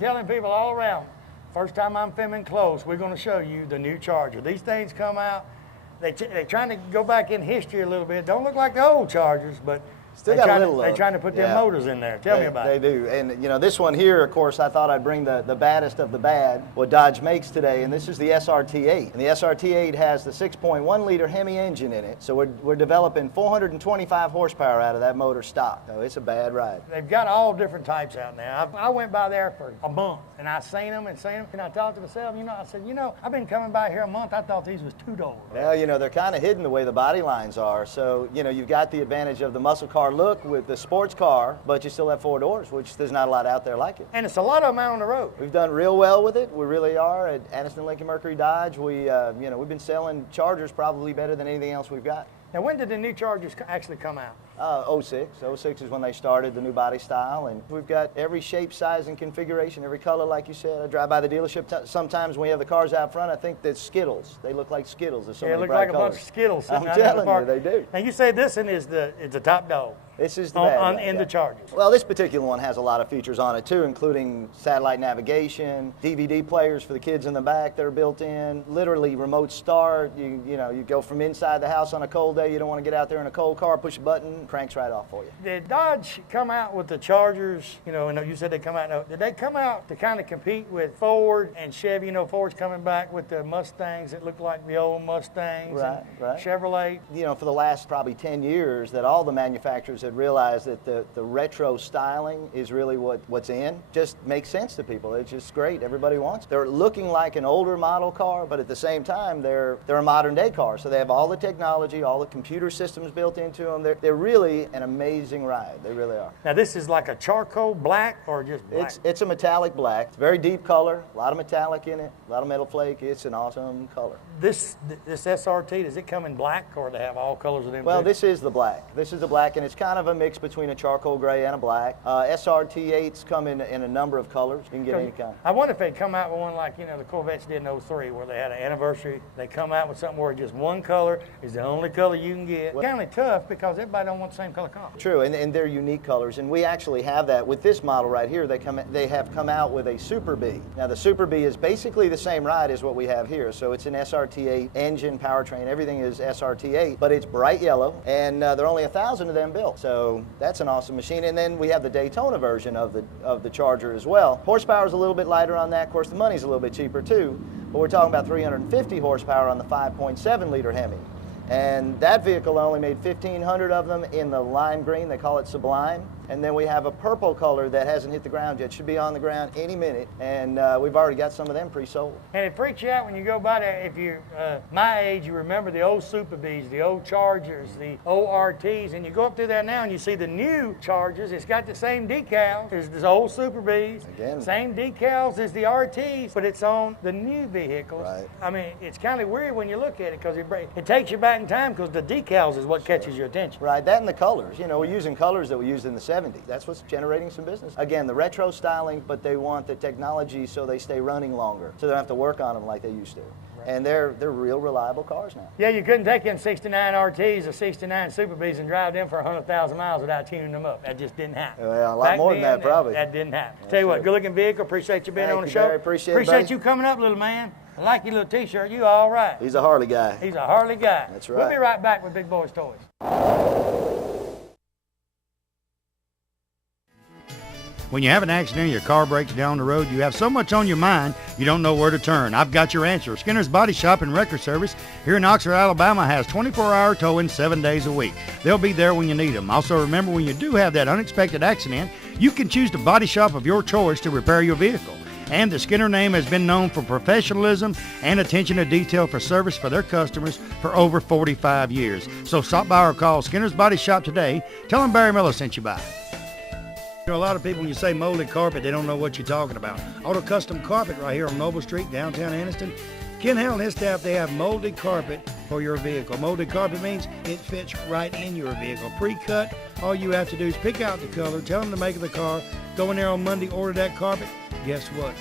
Telling people all around, first time I'm filming close, we're going to show you the new Charger. These things come out, they're trying to go back in history a little bit. Don't look like the old Chargers, but Still got a little they're trying to put their motors in there. Tell me about it. They do. And, you know, this one here, of course, I thought I'd bring the baddest of the bad, what Dodge makes today, and this is the SRT8. And the SRT8 has the 6.1-liter Hemi engine in it, so we're developing 425 horsepower out of that motor stock. So it's a bad ride. They've got all different types out now. I went by there for a month, and I seen them, and I thought to myself, I said, I've been coming by here a month. I thought these was two-door. Well, they're kind of hidden the way the body lines are, so, you've got the advantage of the muscle car look with the sports car, but you still have four doors, which there's not a lot out there like it. And it's a lot of them out on the road. We've done real well with it. We really are at Aniston Lincoln Mercury Dodge. We've been selling Chargers probably better than anything else we've got. Now, when did the new Chargers actually come out? 06. 06 is when they started the new body style, and we've got every shape, size, and configuration, every color, like you said. I drive by the dealership. Sometimes when we have the cars out front, I think they're Skittles. They look like Skittles. There's so many look bright like colors. A bunch of Skittles sitting I'm out in the telling park. you, they do. Now, you say this one is the top dog. This is the bad in the Chargers. Well, this particular one has a lot of features on it too, including satellite navigation, DVD players for the kids in the back that are built in, literally remote start. You go from inside the house on a cold day. You don't want to get out there in a cold car, push a button, cranks right off for you. Did Dodge come out with the Chargers? And you said they come out. Did they come out to kind of compete with Ford and Chevy? Ford's coming back with the Mustangs that look like the old Mustangs. Right. Chevrolet. For the last probably 10 years, that all the manufacturers had realized that the retro styling is really what's in. Just makes sense to people. It's just great. Everybody wants it. They're looking like an older model car, but at the same time, they're a modern day car. So they have all the technology, all the computer systems built into them. They're really an amazing ride. They really are. Now, this is like a charcoal black or just black? It's a metallic black. It's a very deep color, a lot of metallic in it, a lot of metal flake. It's an awesome color. This SRT, does it come in black or do they have all colors of them? Well, this is the black. This is the black, and it's kind of a mix between a charcoal gray and a black. SRT8s come in a number of colors. You can get any kind. I wonder if they'd come out with one like, the Corvettes did in 03, where they had an anniversary. They come out with something where just one color is the only color you can get. It's kind of tough because everybody don't want the same color car. True, and they're unique colors, and we actually have that. With this model right here, they have come out with a Super B. Now, the Super B is basically the same ride as what we have here, so it's an SRT8 engine, powertrain, everything is SRT8, but it's bright yellow, and there are only 1,000 of them built. So that's an awesome machine. And then we have the Daytona version of the Charger as well. Horsepower is a little bit lighter on that. Of course, the money's a little bit cheaper too, but we're talking about 350 horsepower on the 5.7-liter Hemi. And that vehicle only made 1,500 of them in the lime green. They call it Sublime. And then we have a purple color that hasn't hit the ground yet. Should be on the ground any minute. And we've already got some of them pre-sold. And it freaks you out when you go by there. If you're my age, you remember the old Super Bs, the old Chargers, the ORTs. And you go up through there now and you see the new Chargers. It's got the same decals as the old Super Bs. Again. Same decals as the RTs, but it's on the new vehicles. Right. I mean, it's kind of weird when you look at it because it takes you back in time because the decals is what catches your attention. Right, that and the colors. We're using colors that we used in the 70s. That's what's generating some business. Again, the retro styling, but they want the technology so they stay running longer, so they don't have to work on them like they used to. Right. And they're real reliable cars now. Yeah, you couldn't take in 69 RTs or 69 Super Bs and drive them for 100,000 miles without tuning them up. That just didn't happen. Well, a lot more than that, probably. That didn't happen. Tell you what, good-looking vehicle. Appreciate you being on the show. Barry, appreciate you coming up, little man. I like your little T-shirt. You all right. He's a Harley guy. He's a Harley guy. That's right. We'll be right back with Big Boyz Toyz. When you have an accident and your car breaks down the road, you have so much on your mind, you don't know where to turn. I've got your answer. Skinner's Body Shop and Record Service here in Oxford, Alabama has 24-hour towing 7 days a week. They'll be there when you need them. Also, remember, when you do have that unexpected accident, you can choose the body shop of your choice to repair your vehicle. And the Skinner name has been known for professionalism and attention to detail for service for their customers for over 45 years. So stop by or call Skinner's Body Shop today. Tell them Barry Miller sent you by. A lot of people, when you say molded carpet, they don't know what you're talking about. Auto Custom Carpet right here on Noble Street, downtown Aniston. Ken Hell and his staff, they have molded carpet for your vehicle. Molded carpet means it fits right in your vehicle. Pre-cut, all you have to do is pick out the color, tell them the make of the car, go in there on Monday, order that carpet. Guess what?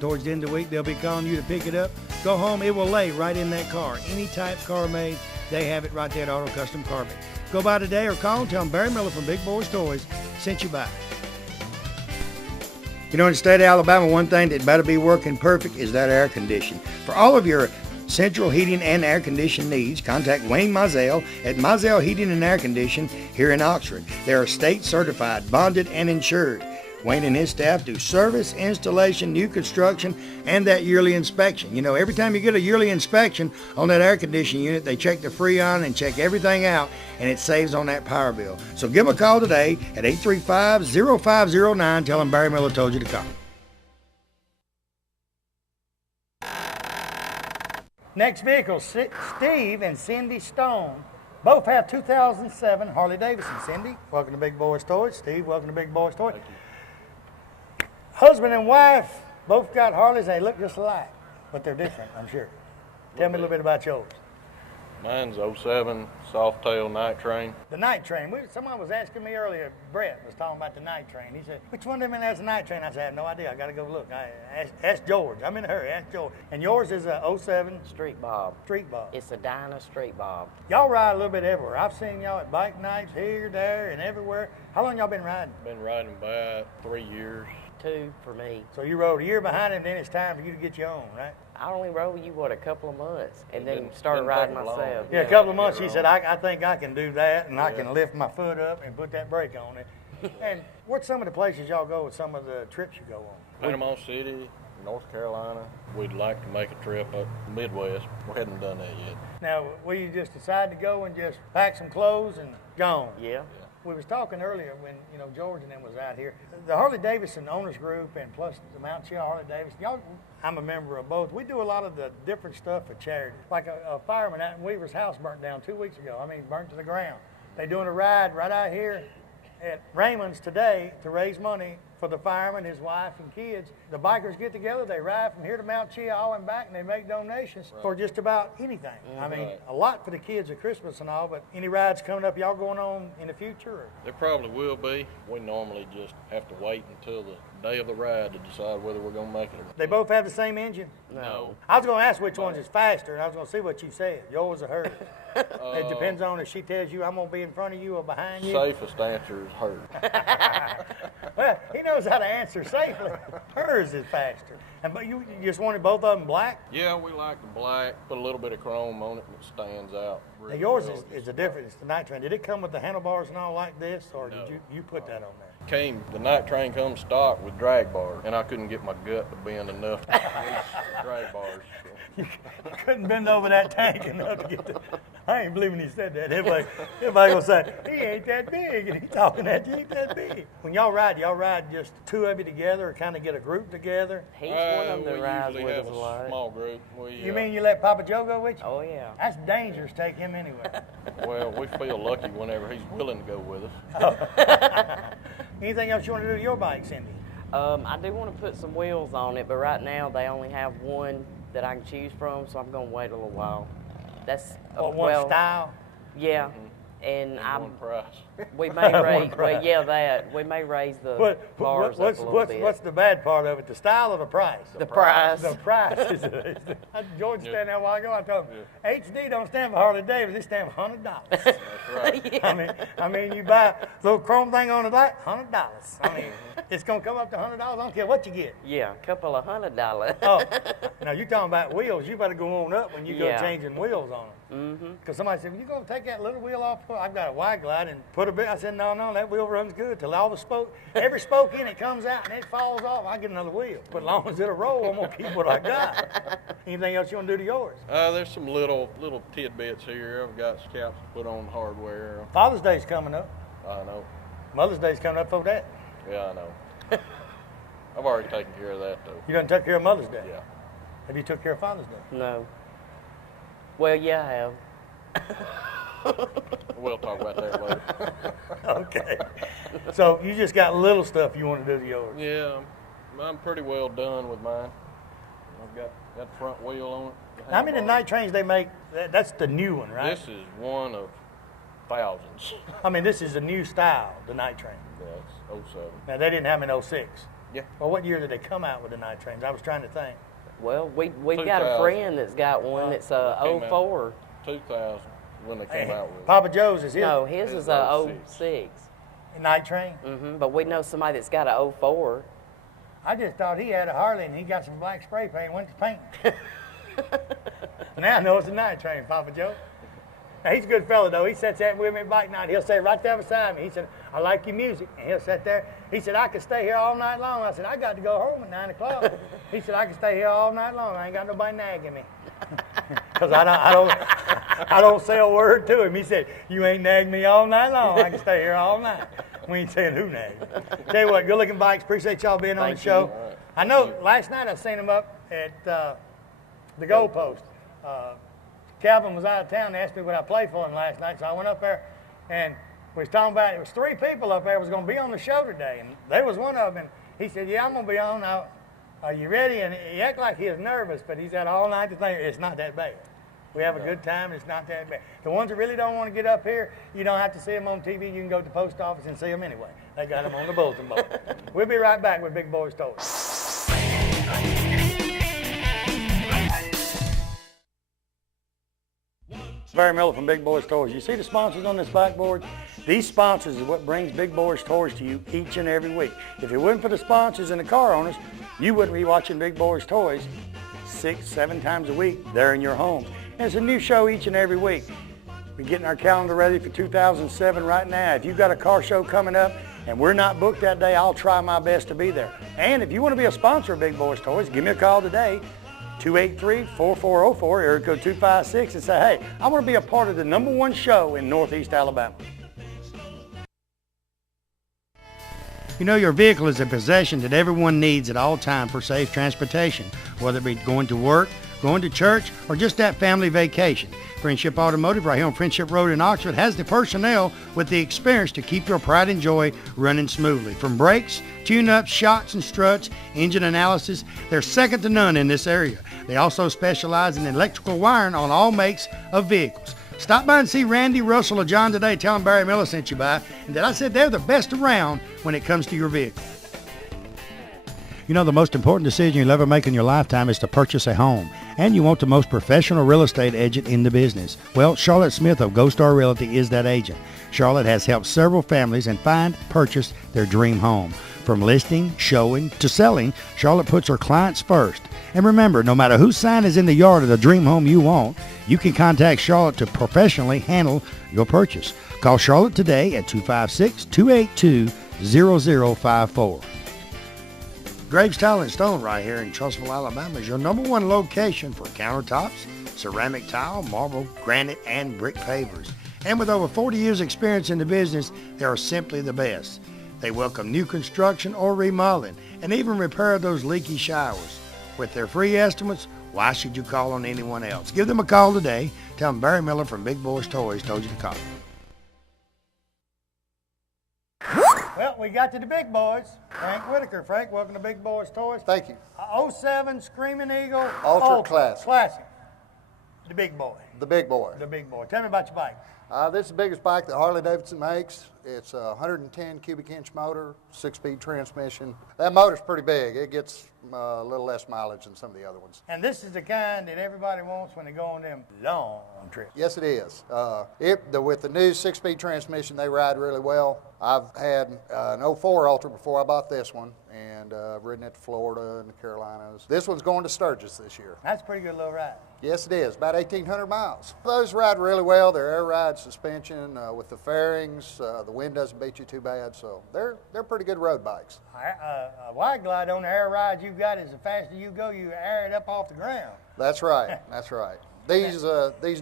Towards the end of the week, they'll be calling you to pick it up. Go home, it will lay right in that car. Any type car made, they have it right there at Auto Custom Carpet. Go by today or call and tell them Barry Miller from Big Boyz Toyz sent you by. You know, in the state of Alabama, one thing that better be working perfect is that air conditioning. For all of your central heating and air conditioning needs, contact Wayne Mizell at Mizell Heating and Air Conditioning here in Oxford. They are state certified, bonded, and insured. Wayne and his staff do service, installation, new construction, and that yearly inspection. You know, every time you get a yearly inspection on that air conditioning unit, they check the Freon and check everything out, and it saves on that power bill. So give them a call today at 835-0509. Tell them Barry Miller told you to call. Next vehicle, Steve and Cindy Stone. Both have 2007 Harley Davidson. Cindy, welcome to Big Boyz Toyz. Steve, welcome to Big Boyz Toyz. Husband and wife both got Harleys. They look just alike, but they're different, I'm sure. Tell me a little bit about yours. Mine's 07 Softail Night Train. The Night Train. Someone was asking me earlier, Brett was talking about the Night Train. He said, which one of them has a Night Train? I said, I have no idea. I got to go look. Ask George. I'm in a hurry. Ask George. And yours is a 07? Street Bob. Street Bob. It's a Dyna Street Bob. Y'all ride a little bit everywhere. I've seen y'all at bike nights here, there, and everywhere. How long y'all been riding? Been riding about 3 years. 2 for me. So you rode a year behind him, then it's time for you to get your own, right? I only rode you, a couple of months, and then Didn't- started didn't riding take long. myself. Yeah, a couple of months. She You're said, wrong. I think I can do that, and I can lift my foot up and put that brake on it. And what's some of the places y'all go with some of the trips you go on? Panama City, North Carolina. We'd like to make a trip up the Midwest. We hadn't done that yet. Now, will you just decide to go and just pack some clothes and gone? Yeah. We was talking earlier when, George and them was out here. The Harley Davidson Owners Group and plus the Mount Chill Harley Davidson, y'all, I'm a member of both. We do a lot of the different stuff for charity. Like a fireman out in Weaver's house burnt down 2 weeks ago. Burnt to the ground. They doing a ride right out here at Raymond's today to raise money for the fireman, his wife, and kids. The bikers get together, they ride from here to Mount Chial and back, and they make donations for just about anything. Right. A lot for the kids at Christmas and all, but any rides coming up y'all going on in the future? Or? There probably will be. We normally just have to wait until the day of the ride to decide whether we're going to make it or not. They both have the same engine? No. I was going to ask which one's is faster, and I was going to see what you said. Yours or hers? It depends on if she tells you I'm going to be in front of you or behind you. Safest answer is hers. Well, he knows how to answer safely. Hers is faster. But you just wanted both of them black? Yeah, we like the black. Put a little bit of chrome on it and it stands out. Now really yours well. is a different. It's the Night Train. Did it come with the handlebars and all like this, or No. did you put that on there? The Night Train comes stock with drag bars, and I couldn't get my gut to bend enough to release the drag bars. So. You couldn't bend over that tank enough to get the. I ain't believing he said that. Everybody gonna say he ain't that big, and he talking that he ain't that big. When y'all ride just two of you together, or kind of get a group together? He's one of them We that rides usually with have us a a lot. small group. You mean you let Papa Joe go with you? Oh, yeah. That's dangerous. Take him anyway. Well, we feel lucky whenever he's willing to go with us. Anything else you want to do to your bike, Cindy? I do want to put some wheels on it, but right now they only have one that I can choose from, so I'm going to wait a little while. That's One style? Yeah, and One price. we may raise. price. Well, yeah, that we may raise the bars up a little bit. What's the bad part of it? The style or the price? The price. The price. George standing there a while ago. I told him, HD don't stand for Harley Davidson. It stands for $100. That's right. Yeah. I mean, you buy a little chrome thing on the back, $100. I mean, it's gonna come up to $100. I don't care what you get. Yeah, a couple of $100. Oh, now you talking about wheels? You better go on up when you go Yeah. changing wheels on them. Mm-hmm. Because somebody said, well, you gonna take that little wheel off? I've got a wide glide and put a bit. I said, no, that wheel runs good till all the spoke, every spoke in it comes out and it falls off. I get another wheel. But as long as it'll roll, I'm gonna keep what I got. Anything else you wanna do to yours? There's some little tidbits here. I've got caps to put on hardware. Father's Day's coming up. I know. Mother's Day's coming up for that. Yeah, I know. I've already taken care of that though. You done took care of Mother's Day. Yeah. Have you took care of Father's Day? No. Well, yeah, I have. We'll talk about that later. Okay. So you just got little stuff you want to do to yours. Yeah, I'm pretty well done with mine. I've got that front wheel on it. How many night trains they make? That's the new one, right? This is one of thousands. I mean, this is a new style, the night train. That's 07. Now, they didn't have them in 06. Yeah. Well, what year did they come out with the night trains? I was trying to think. Well, we've got a 2000. friend that's got one. It's a Came out 04. 2000 when they came out with it. Papa Joe's is his No, his His is a 06. 06. night train. But we know somebody that's got a 04. I just thought he had a Harley and he got some black spray paint and went to paint. Now I know it's a night train, Papa Joe. Now, he's a good fella, though. He sits there with me at bike night. He'll sit right there beside me. He said, I like your music. And he'll sit there. He said, I could stay here all night long. I said, I got to go home at 9 o'clock. He said, I can stay here all night long. I ain't got nobody nagging me. Because I don't say a word to him. He said, you ain't nagging me all night long. I can stay here all night. We ain't saying who nagged. Tell you what, good-looking bikes. Appreciate y'all being on the show. I know last night I seen him up at the goalpost. Calvin was out of town and asked me would I play for him last night, so I went up there and we was talking about it. It was 3 people up there was going to be on the show today, and there was one of them. And he said, yeah, I'm going to be on. Now, are you ready? And he acted like he was nervous, but he's had all night to think. It's not that bad. We have a good time. It's not that bad. The ones that really don't want to get up here, you don't have to see them on TV. You can go to the post office and see them anyway. They got them on the bulletin board. We'll be right back with Big Boyz Toyz. Barry Miller from Big Boyz Toyz. You see the sponsors on this backboard? These sponsors is what brings Big Boyz Toyz to you each and every week. If it wasn't for the sponsors and the car owners, you wouldn't be watching Big Boyz Toyz 6, 7 times a week there in your home. And it's a new show each and every week. We're getting our calendar ready for 2007 right now. If you've got a car show coming up and we're not booked that day, I'll try my best to be there. And if you want to be a sponsor of Big Boyz Toyz, give me a call today. 283-4404, area code 256, and say, hey, I want to be a part of the #1 show in Northeast Alabama. You know, your vehicle is a possession that everyone needs at all times for safe transportation, whether it be going to work, going to church, or just that family vacation. Friendship Automotive right here on Friendship Road in Oxford has the personnel with the experience to keep your pride and joy running smoothly. From brakes, tune-ups, shocks and struts, engine analysis, they're second to none in this area. They also specialize in electrical wiring on all makes of vehicles. Stop by and see Randy, Russell, or John today. Tell them Barry Miller sent you by, and that I said they're the best around when it comes to your vehicle. You know, the most important decision you'll ever make in your lifetime is to purchase a home, and you want the most professional real estate agent in the business. Well, Charlotte Smith of Gold Star Realty is that agent. Charlotte has helped several families and purchase their dream home. From listing, showing, to selling, Charlotte puts her clients first. And remember, no matter whose sign is in the yard of the dream home you want, you can contact Charlotte to professionally handle your purchase. Call Charlotte today at 256-282-0054. Graves Tile and Stone right here in Trussville, Alabama is your #1 location for countertops, ceramic tile, marble, granite, and brick pavers. And with over 40 years experience in the business, they are simply the best. They welcome new construction or remodeling and even repair those leaky showers. With their free estimates, why should you call on anyone else? Give them a call today. Tell them Barry Miller from Big Boyz Toyz told you to call. Well, we got to the big boys. Frank Whitaker. Frank, welcome to Big Boyz Toyz. Thank you. 07 Screaming Eagle. Ultra Classic. Classic. The big boy. The big boy. The big boy. Tell me about your bike. This is the biggest bike that Harley-Davidson makes. It's a 110 cubic inch motor, 6-speed transmission. That motor's pretty big. It gets a little less mileage than some of the other ones. And this is the kind that everybody wants when they go on them long trips. Yes, it is. With the new 6-speed transmission, they ride really well. I've had an 04 Ultra before I bought this one, and I've ridden it to Florida and the Carolinas. This one's going to Sturgis this year. That's a pretty good little ride. Yes, it is. About 1,800 miles. Those ride really well. They're air ride suspension with the fairings. The wind doesn't beat you too bad, so they're pretty good road bikes. A wide glide on the air ride you got is the faster you go, you air it up off the ground. That's right. That's right. These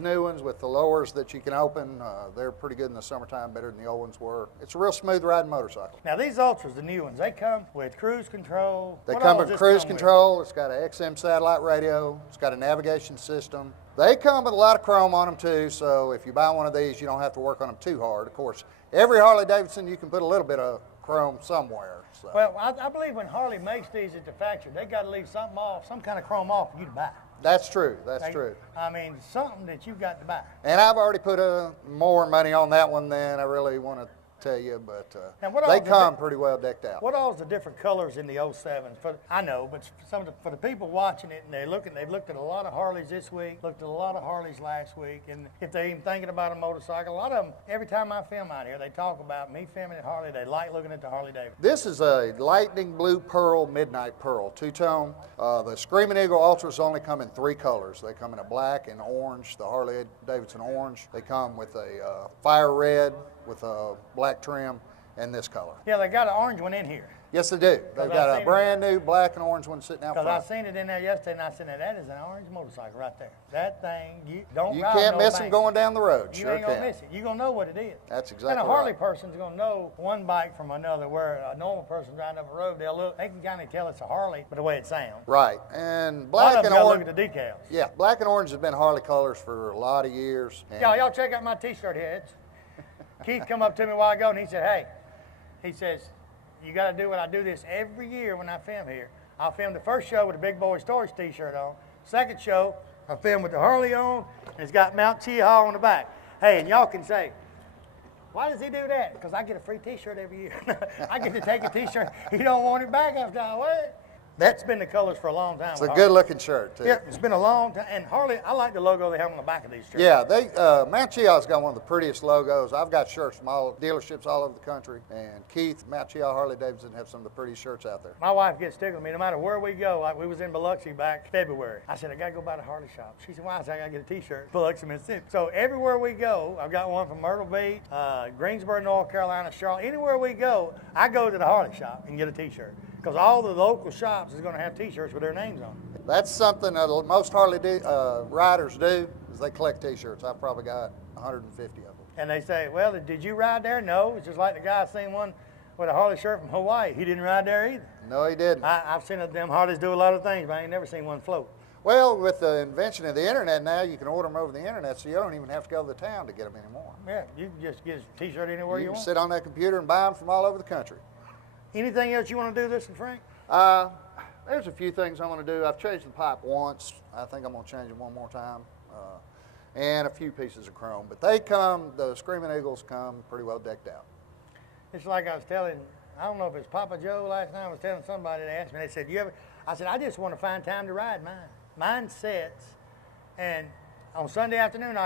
new ones with the lowers that you can open, they're pretty good in the summertime, better than the old ones were. It's a real smooth riding motorcycle. Now these Ultras, the new ones, they come with cruise control. They come with cruise control. It's got an XM satellite radio. It's got a navigation system. They come with a lot of chrome on them too, so if you buy one of these, you don't have to work on them too hard. Of course, every Harley-Davidson, you can put a little bit of chrome somewhere. So. Well, I believe when Harley makes these at the factory, they got to leave something off, some kind of chrome off for you to buy. That's true. That's true. I mean, something that you got to buy. And I've already put more money on that one than I really want to tell you, but Now, what they all the come di- pretty well decked out. What all is the different colors in the 07s? I know, but for the people watching it, and they've looked at a lot of Harleys this week, looked at a lot of Harleys last week, and if they're even thinking about a motorcycle, a lot of them, every time I film out here, they talk about me filming at Harley. They like looking at the Harley Davidson. This is a lightning blue pearl, midnight pearl, two-tone. The Screaming Eagle Ultras only come in 3 colors. They come in a black and orange, the Harley Davidson orange. They come with a fire red with a black trim and this color. Yeah, they got an orange one in here. Yes, they do. They've got a brand new black and orange one sitting out front. Because I seen it in there yesterday, and I said, now, that is an orange motorcycle right there. That thing, you don't You ride can't no miss bank. them going down the road. You Sure ain't gonna can. miss it. You're gonna know what it is. That's exactly And a Harley right. person's gonna know one bike from another, where a normal person riding up a road, they can kind of tell it's a Harley by the way it sounds. Right. And A lot black of and them gotta orange. look at the decals. Yeah, black and orange has been Harley colors for a lot of years. And Y'all check out my T-shirt here. Keith come up to me a while ago and he said, hey, he says, you got to do what I do this every year when I film here. I'll film the first show with a big Boyz Toyz T-shirt on. Second show, I film with the Harley on, and it's got Mount Cheaha on the back. Hey, and y'all can say, why does he do that? Because I get a free T-shirt every year. I get to take a T-shirt. He don't want it back after I wear it. That's been the colors for a long time. it's with a Harley. good-looking shirt, too. Yeah, it's been a long time. And Harley, I like the logo they have on the back of these shirts. Yeah, Mount Cheaha's got one of the prettiest logos. I've got shirts from all dealerships all over the country, and Keith, Mount Cheaha Harley Davidson have some of the prettiest shirts out there. My wife gets tickled with me no matter where we go. Like we was in Biloxi back February. I said, I gotta go by the Harley shop. She said, why? I said, I gotta get a T-shirt. Biloxi, Mississippi. So everywhere we go, I've got one from Myrtle Beach, Greensboro, North Carolina, Charlotte. Anywhere we go, I go to the Harley shop and get a T-shirt. Because all the local shops is gonna have T-shirts with their names on it. That's something that most Harley riders do, is they collect T-shirts. I've probably got 150 of them. And they say, well, did you ride there? No. It's just like the guy seen one with a Harley shirt from Hawaii. He didn't ride there either. No, he didn't. I've seen them Harleys do a lot of things, but I ain't never seen one float. Well, with the invention of the internet now, you can order them over the internet, so you don't even have to go to the town to get them anymore. Yeah, you can just get a T-shirt anywhere you You can want. sit on that computer and buy them from all over the country. Anything else you want to do this, Frank? There's a few things I'm going to do. I've changed the pipe once. I think I'm going to change it one more time. And a few pieces of chrome. But the Screaming Eagles come pretty well decked out. It's like I was telling, I don't know if it's Papa Joe last night, I was telling somebody, they asked me, they said, I said, I just want to find time to ride mine. Mine sets, and on Sunday afternoon,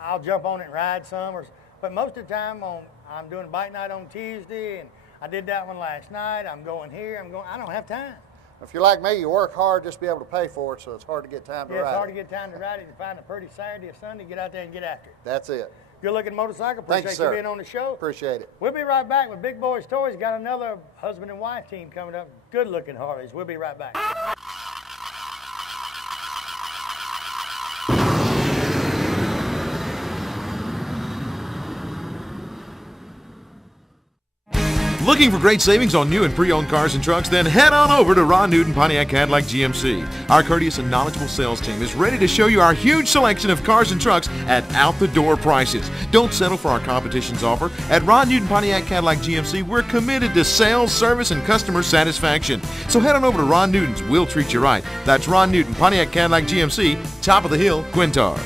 I'll jump on it and ride some, but most of the time I'm doing bike night on Tuesday, and I did that one last night. I'm going here, I don't have time. If you're like me, you work hard just to be able to pay for it, so it's hard to get time to ride It's hard it. to get time to ride it and find a pretty Saturday or Sunday, get out there and get after it. That's it. Good looking motorcycle. Thank you, Appreciate sir. you being on the show. Appreciate it. We'll be right back with Big Boyz Toyz. Got another husband and wife team coming up. Good looking Harleys. We'll be right back. Looking for great savings on new and pre-owned cars and trucks? Then head on over to Ron Newton Pontiac Cadillac GMC. Our courteous and knowledgeable sales team is ready to show you our huge selection of cars and trucks at out-the-door prices. Don't settle for our competition's offer. At Ron Newton Pontiac Cadillac GMC, we're committed to sales, service, and customer satisfaction. So head on over to Ron Newton's. We'll treat you right. That's Ron Newton Pontiac Cadillac GMC, top of the hill, Quintard.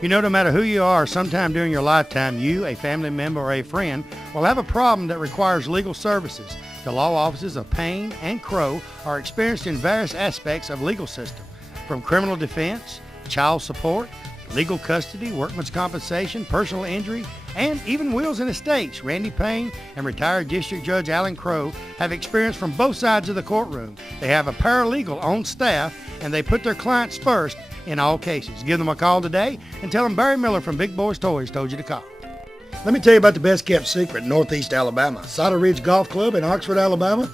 You know, no matter who you are, sometime during your lifetime, you, a family member, or a friend will have a problem that requires legal services. The law offices of Payne and Crow are experienced in various aspects of legal system, from criminal defense, child support, legal custody, workman's compensation, personal injury, and even wills and estates. Randy Payne and retired District Judge Alan Crow have experience from both sides of the courtroom. They have a paralegal on staff, and they put their clients first in all cases. Give them a call today and tell them Barry Miller from Big Boyz Toyz told you to call. Let me tell you about the best kept secret in Northeast Alabama. Cider Ridge Golf Club in Oxford, Alabama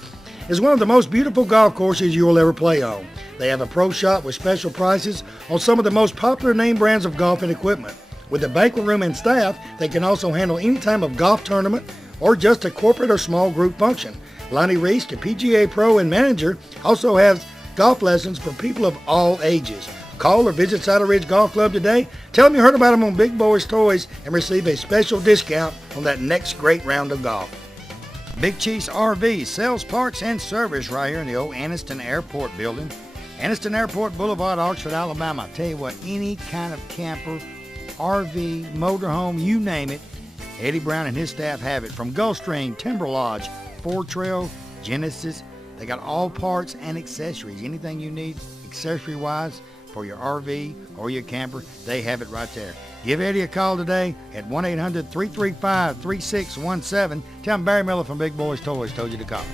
is one of the most beautiful golf courses you will ever play on. They have a pro shop with special prices on some of the most popular name brands of golf and equipment. With a banquet room and staff, they can also handle any type of golf tournament or just a corporate or small group function. Lonnie Reese, the PGA Pro and manager, also has golf lessons for people of all ages. Call or visit Cider Ridge Golf Club today. Tell them you heard about them on Big Boyz Toyz and receive a special discount on that next great round of golf. Big Chiefs RV sells parts and service right here in the old Anniston Airport building. Anniston Airport Boulevard, Oxford, Alabama. I tell you what, any kind of camper, RV, motorhome, you name it, Eddie Brown and his staff have it. From Gulfstream, Timber Lodge, Four Trail, Genesis, they got all parts and accessories. Anything you need accessory-wise for your RV or your camper, they have it right there. Give Eddie a call today at 1-800-335-3617. Tell him Barry Miller from Big Boyz Toys told you to call.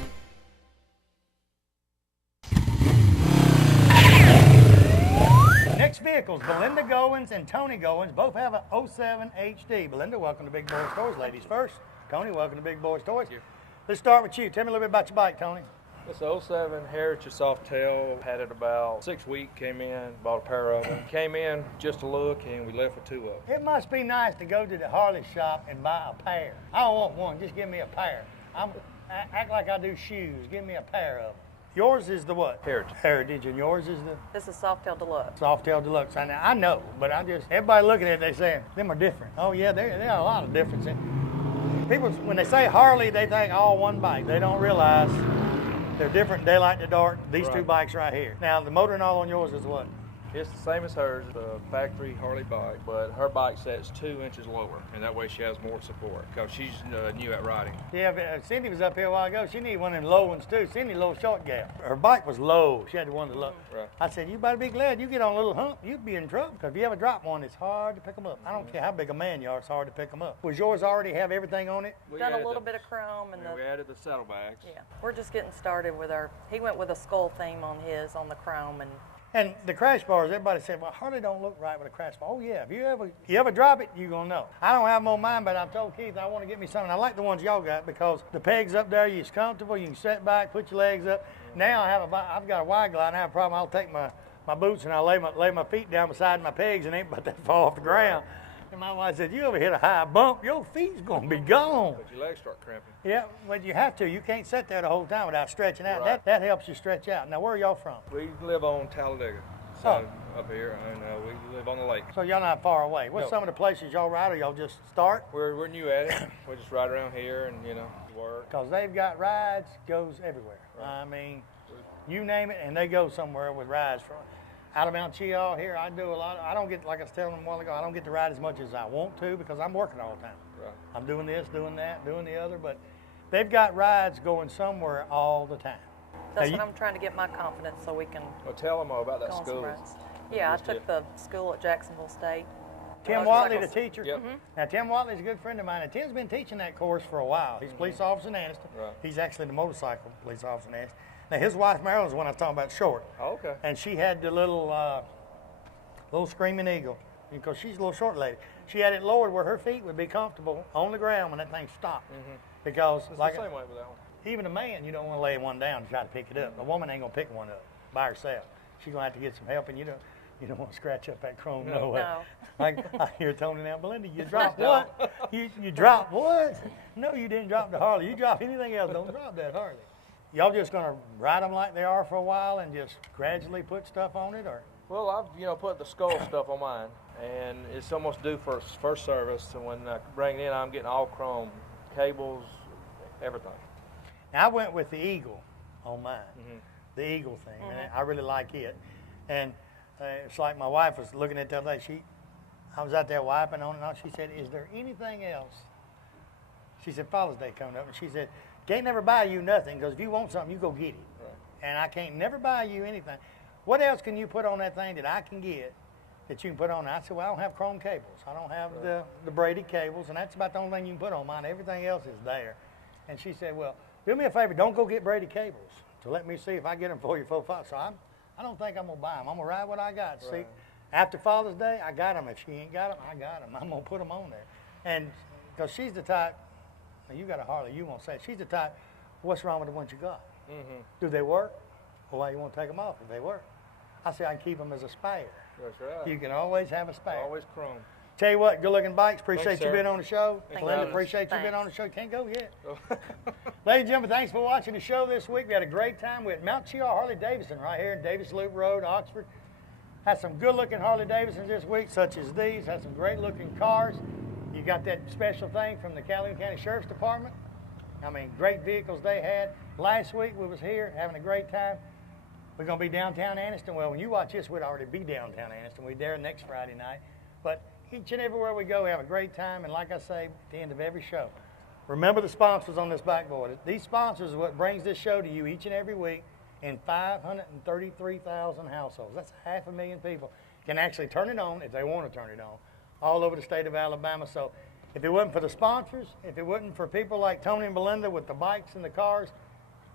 Next vehicles, Belinda Goins and Tony Goins both have a 07 HD. Belinda, welcome to Big Boyz Toys. Ladies first. Tony, welcome to Big Boyz Toys. Let's start with you. Tell me a little bit about your bike, Tony. It's a 07 Heritage Softail. Had it about 6 weeks, came in, bought a pair of them. Came in just to look, and we left with 2 of them. It must be nice to go to the Harley shop and buy a pair. I don't want one, just give me a pair. Act like I do shoes, give me a pair of them. Yours is the what? Heritage, and yours is the? This is Softail Deluxe. Softail Deluxe. I know, but everybody looking at it, they saying, them are different. Oh yeah, there are a lot of difference. People, when they say Harley, they think all one bike. They don't realize they're different daylight to dark, these two bikes right here. Now, the motor and all on yours is what? It's the same as hers, the factory Harley bike, but her bike sets 2 inches lower, and that way she has more support, because she's new at riding. Yeah, Cindy was up here a while ago. She needed one of them low ones, too. Cindy, little short gal. Her bike was low. She had one of the low. Right. I said, you better be glad you get on a little hump. You'd be in trouble, because if you ever drop one, it's hard to pick them up. I don't care how big a man you are, it's hard to pick them up. Was yours already have everything on it? Done a little bit of chrome. And we added the saddlebags. Yeah, we're just getting started with he went with a skull theme on his, on the chrome. And the crash bars, everybody said, well, Harley don't look right with a crash bar. Oh, yeah, if you ever drop it, you're going to know. I don't have them on mine, but I've told Keith I want to get me something. I like the ones y'all got because the pegs up there, you're comfortable, you can sit back, put your legs up. Now I've got a wide glide, and I have a problem. I'll take my boots and I'll lay my feet down beside my pegs and ain't but that fall off the ground. And my wife said, you ever hit a high bump, your feet's going to be gone. But your legs start cramping. Yeah, but you have to. You can't sit there the whole time without stretching out. Right. That helps you stretch out. Now, where are y'all from? We live on Talladega. Up here, and we live on the lake. So y'all not far away. What's some of the places y'all ride, or y'all just start? We're new at it. We just ride around here and, work. Because they've got rides, goes everywhere. Right. I mean, you name it, and they go somewhere with rides. From out of Mount Cheaw here, I do a lot. I don't get, like I was telling them a while ago, I don't get to ride as much as I want to because I'm working all the time. Right. I'm doing this, doing that, doing the other, but they've got rides going somewhere all the time. That's what I'm trying to get my confidence so we can. Well, tell them about that school. Yeah, I took the school at Jacksonville State. Tim Watley, the teacher. Yep. Now, Tim Watley's a good friend of mine, and Tim's been teaching that course for a while. He's a police officer in Anniston. Right. He's actually the motorcycle police officer in Anniston. Now, his wife, Marilyn's the one I was talking about, short. Oh, okay. And she had the little Screaming Eagle, because she's a little short lady. She had it lowered where her feet would be comfortable on the ground when that thing stopped. Because, it's like the same way with that one. Even a man, you don't want to lay one down and try to pick it up. A woman ain't going to pick one up by herself. She's going to have to get some help, and you don't want to scratch up that chrome. No way. I hear Tony now, Belinda, you dropped what? You dropped what? No, you didn't drop the Harley. You drop anything else, don't drop that Harley. Y'all just going to ride them like they are for a while and just gradually put stuff on it, or? Well, I've put the skull stuff on mine, and it's almost due for first service. And when I bring it in, I'm getting all chrome, cables, everything. Now, I went with the Eagle on mine, the Eagle thing, and I really like it. And it's like my wife was looking at the other day. I was out there wiping on it, and she said, "Is there anything else?" She said, "Father's Day coming up," and she said, "Can't never buy you nothing because if you want something, you go get it, and I can't never buy you anything. What else can you put on that thing that I can get that you can put on?" I said, "Well, I don't have chrome cables. I don't have the braided cables, and that's about the only thing you can put on mine. Everything else is there." And she said, "Well, do me a favor. Don't go get braided cables to let me see if I get them for you for $5." So I don't think I'm going to buy them. I'm going to ride what I got. Right. See, after Father's Day, I got them. If she ain't got them, I got them. I'm going to put them on there. And because she's the type, you got a Harley, you won't say it. She's the type, what's wrong with the ones you got? Do they work? Well, why you want to take them off if they work? I say I can keep them as a spare. That's right. You can always have a spare. Always chrome. Tell you what, good-looking bikes. Appreciate you sir. being on the show. Belinda, appreciate you being on the show. Can't go yet. Ladies and gentlemen, thanks for watching the show this week. We had a great time with Mount Cheaw Harley Davidson right here in Davis Loop Road, Oxford. Had some good-looking Harley Davidsons this week, such as these. Had some great-looking cars. You got that special thing from the Calhoun County Sheriff's Department. I mean, great vehicles they had. Last week we was here having a great time. We're going to be downtown Anniston. Well, when you watch this, we'd already be downtown Anniston. We're there next Friday night. But each and everywhere we go, we have a great time. And like I say, at the end of every show, remember the sponsors on this backboard. These sponsors are what brings this show to you each and every week in 533,000 households. That's 500,000 people can actually turn it on if they want to turn it on all over the state of Alabama. So if it wasn't for the sponsors, if it wasn't for people like Tony and Belinda with the bikes and the cars,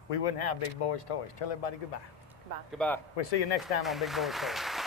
we wouldn't have Big Boyz Toyz. Tell everybody goodbye. Bye. Goodbye. We'll see you next time on Big Boyz Toyz.